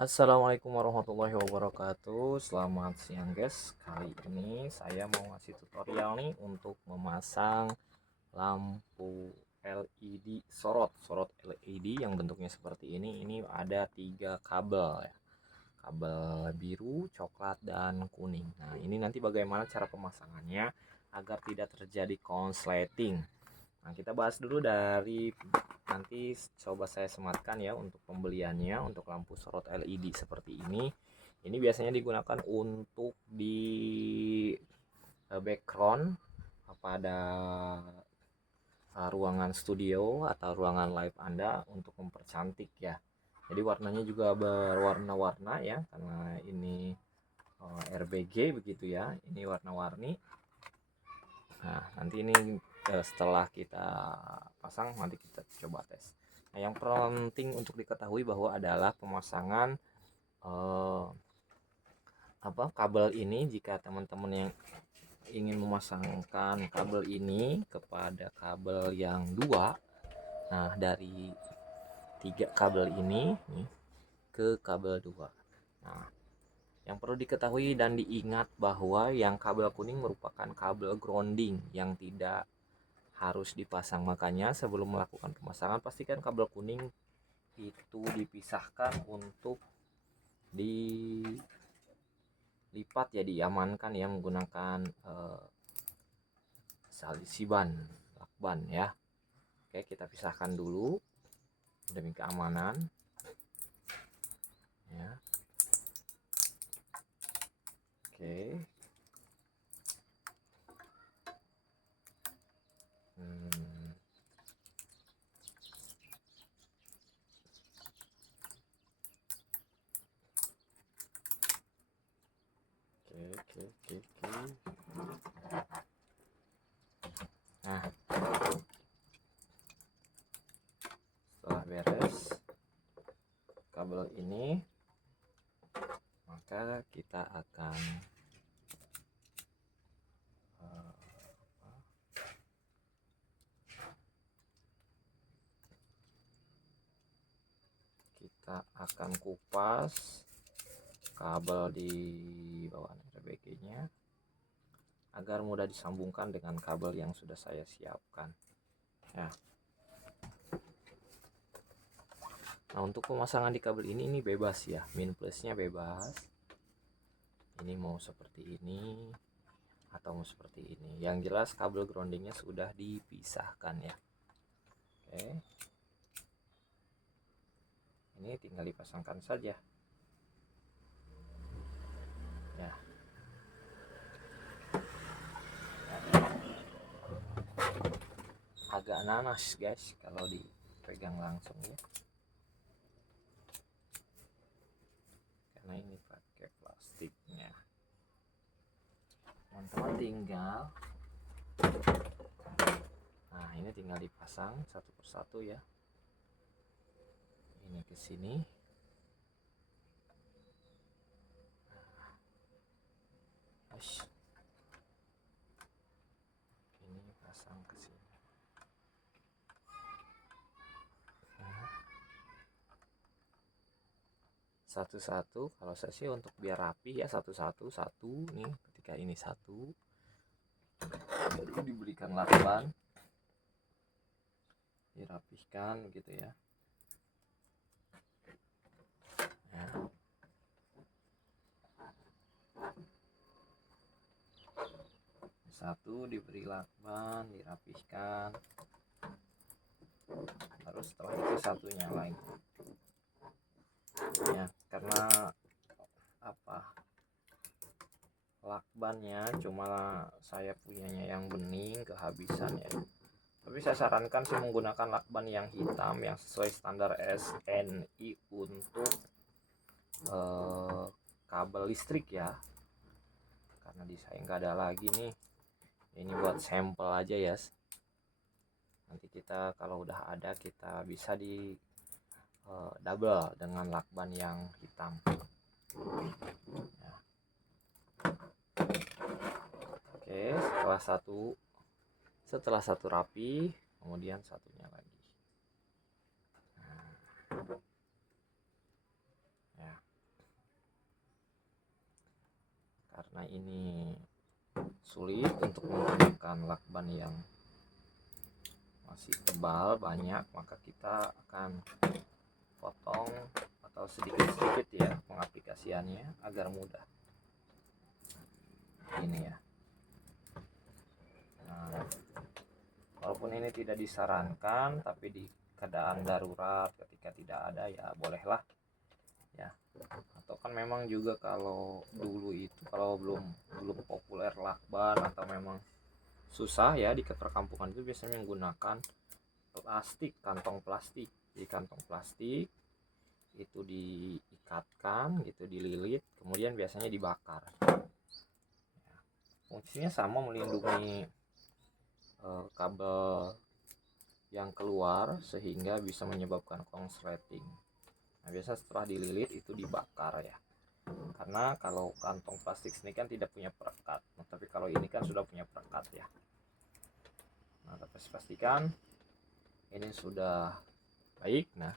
Assalamualaikum warahmatullahi wabarakatuh. Selamat siang guys. Kali ini saya mau ngasih tutorial nih untuk memasang lampu LED sorot LED yang bentuknya seperti ini. Ini ada 3 kabel ya. Kabel biru, coklat, dan kuning. Nah, ini nanti bagaimana cara pemasangannya agar tidak terjadi konsleting. Nah, kita bahas dulu dari nanti coba saya sematkan ya untuk pembeliannya untuk lampu sorot LED seperti ini. Ini biasanya digunakan untuk di background pada ruangan studio atau ruangan live Anda untuk mempercantik ya. Jadi warnanya juga berwarna-warna ya karena ini RBG begitu ya. Ini warna-warni. Nah, nanti ini setelah kita pasang nanti kita coba tes. Nah, yang penting untuk diketahui bahwa adalah pemasangan eh, kabel ini. Jika teman-teman yang ingin memasangkan kabel ini kepada kabel yang dua, nah dari 3 kabel ini nih, ke kabel dua. Nah, yang perlu diketahui dan diingat bahwa yang kabel kuning merupakan kabel grounding yang tidak harus dipasang. Makanya sebelum melakukan pemasangan pastikan kabel kuning itu dipisahkan untuk dilipat ya, diamankan ya menggunakan salisiban lakban ya. Oke, kita pisahkan dulu demi keamanan ya. Oke. Hmm. Oke. Nah, setelah beres kabel ini, maka kita akan kupas kabel di bawah RBG-nya agar mudah disambungkan dengan kabel yang sudah saya siapkan ya. Nah, untuk pemasangan di kabel ini bebas ya, min plusnya bebas. Ini mau seperti ini atau mau seperti ini. Yang jelas kabel groundingnya sudah dipisahkan ya. Oke. Ini tinggal dipasangkan saja. Ya. Agak nanas guys kalau dipegang langsung ya. Karena ini pakai plastiknya. Teman-teman tinggal dipasang satu persatu ya. Ini ke sini. Ini pasang ke sini. Satu-satu, kalau saya sih untuk biar rapi ya, satu-satu nih. Ketika ini satu baru diberikan lakban, dirapihkan gitu ya. Satu diberi lakban, dirapihkan, terus setelah itu satunya lagi ya, karena lakbannya cuma saya punyanya yang bening kehabisan ya. Tapi saya sarankan sih menggunakan lakban yang hitam yang sesuai standar SNI untuk kabel listrik ya. Karena di saya nggak ada lagi nih. Ini buat sampel aja ya. Nanti kita kalau udah ada kita bisa di double dengan lakban yang hitam. Ya. Oke, setelah satu rapi, kemudian satunya lagi. Nah, ya. karena ini sulit untuk menggunakan lakban yang masih tebal banyak, maka kita akan potong atau sedikit-sedikit ya pengaplikasiannya agar mudah. Ini ya. Nah, walaupun ini tidak disarankan, tapi di keadaan darurat ketika tidak ada ya bolehlah ya. Atau kan memang juga kalau dulu itu kalau belum populer lakban atau memang susah ya di perkampungan itu biasanya menggunakan plastik, kantong plastik. Di kantong plastik itu diikatkan gitu, dililit, kemudian biasanya dibakar. Fungsinya sama, melindungi kabel yang keluar sehingga bisa menyebabkan korsleting. Nah, biasa setelah dililit itu dibakar ya. Karena kalau kantong plastik ini kan tidak punya perekat, nah, tapi kalau ini kan sudah punya perekat ya. Nah, tapi pastikan ini sudah baik. Nah,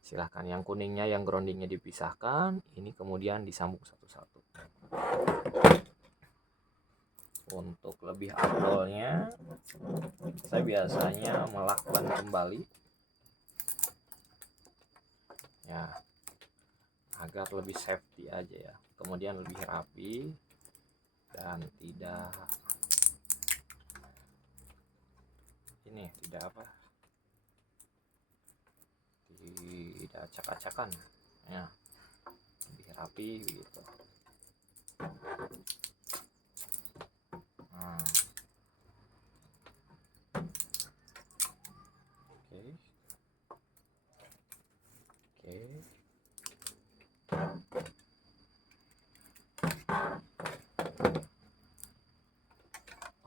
silahkan yang kuningnya, yang groundingnya dipisahkan, ini kemudian disambung satu-satu. Untuk lebih afdolnya, saya biasanya melakban kembali ya, agar lebih safety aja ya, kemudian lebih rapi dan tidak tidak acak-acakan ya, lebih rapi gitu. Nah,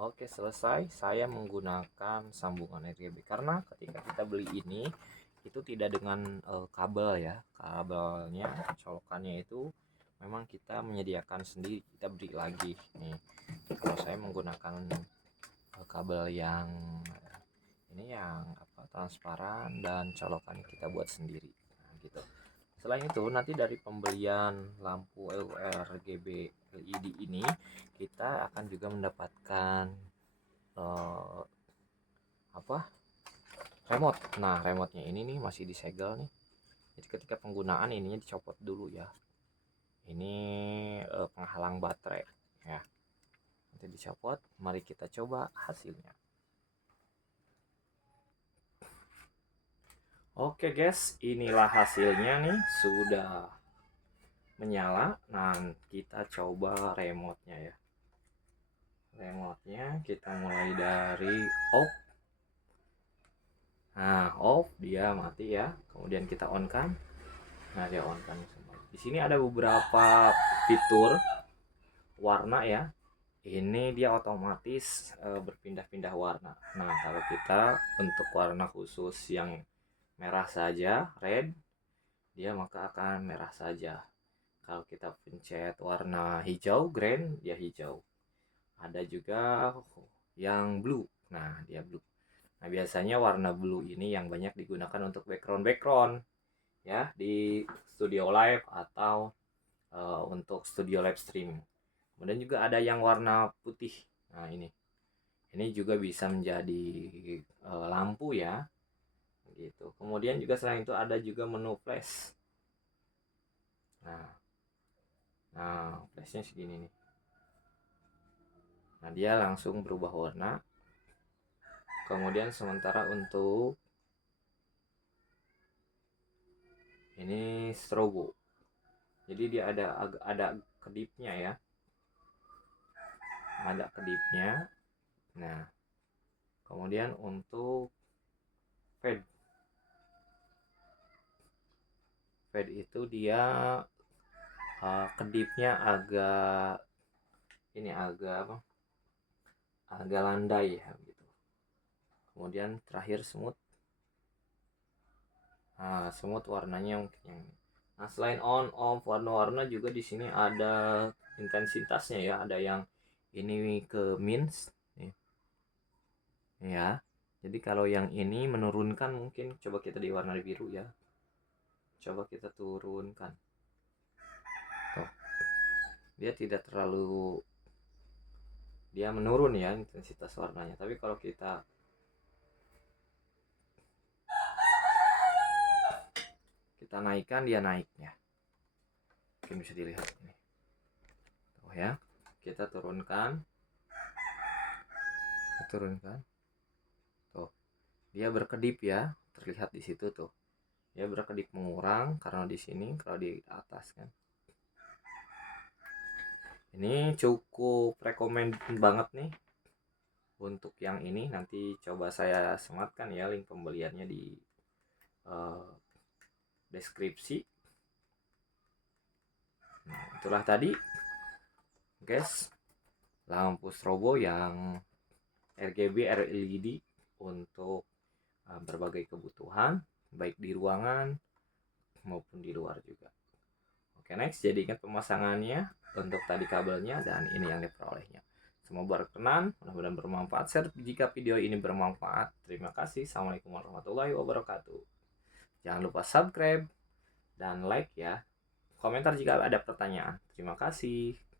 Oke, selesai. Saya menggunakan sambungan RGB karena ketika kita beli ini itu tidak dengan kabel ya. Kabelnya, colokannya itu memang kita menyediakan sendiri, kita beli lagi nih. Kalau saya menggunakan kabel yang ini yang transparan dan colokannya kita buat sendiri. Nah, gitu. Selain itu, nanti dari pembelian lampu RGB LED ini kita akan juga mendapatkan remote. Nah, remote-nya ini nih masih disegel nih. Jadi ketika penggunaan ininya dicopot dulu ya. Ini penghalang baterai ya. Nanti dicopot, mari kita coba hasilnya. Oke guys, inilah hasilnya nih, sudah menyala. Nah, kita coba remote-nya ya. Remote-nya kita mulai dari off. Nah, off, dia mati ya. Kemudian kita on kan. Nah, dia on kan semua. Di sini ada beberapa fitur warna ya. Ini dia otomatis berpindah-pindah warna. Nah, kalau kita untuk warna khusus yang merah saja, red, dia maka akan merah saja. Kalau kita pencet warna hijau, green, dia hijau. Ada juga yang blue. Nah, dia blue. Nah, biasanya warna blue ini yang banyak digunakan untuk background ya di studio live atau untuk studio live streaming. Kemudian juga ada yang warna putih. Nah, ini juga bisa menjadi lampu ya. Gitu. Kemudian juga selain itu ada juga menu flash. Nah, flashnya segini nih. Nah, dia langsung berubah warna. Kemudian sementara untuk ini strobo. Jadi dia ada kedipnya ya. Ada kedipnya. Nah, kemudian untuk fade itu dia kedipnya agak landai ya gitu. Kemudian terakhir smooth. Nah, smooth warnanya mungkin yang ini. Nah, selain on off warna-warna juga di sini ada intensitasnya ya, ada yang ini ke minus nih. Ya. Jadi kalau yang ini menurunkan, mungkin coba kita di warna biru ya. Coba kita turunkan. Tuh. dia tidak terlalu, dia menurun ya intensitas warnanya. Tapi kalau kita naikkan, dia naiknya. Mungkin bisa dilihat ini. Tuh ya, kita turunkan. Tuh, dia berkedip ya, terlihat di situ tuh. Dia berkedip mengurang karena di sini, kalau di atas kan. Ini cukup recommend banget nih untuk yang ini. Nanti coba saya sematkan ya link pembeliannya di deskripsi. Nah, itulah tadi guys, lampu strobo yang RGB LED untuk berbagai kebutuhan, baik di ruangan maupun di luar juga. Oke, next, jadi ingat pemasangannya untuk tadi kabelnya, dan ini yang diperolehnya. Semoga berkenan, mudah-mudahan bermanfaat. Share jika video ini bermanfaat. Terima kasih. Assalamualaikum warahmatullahi wabarakatuh. Jangan lupa subscribe dan like ya. Komentar jika ada pertanyaan. Terima kasih.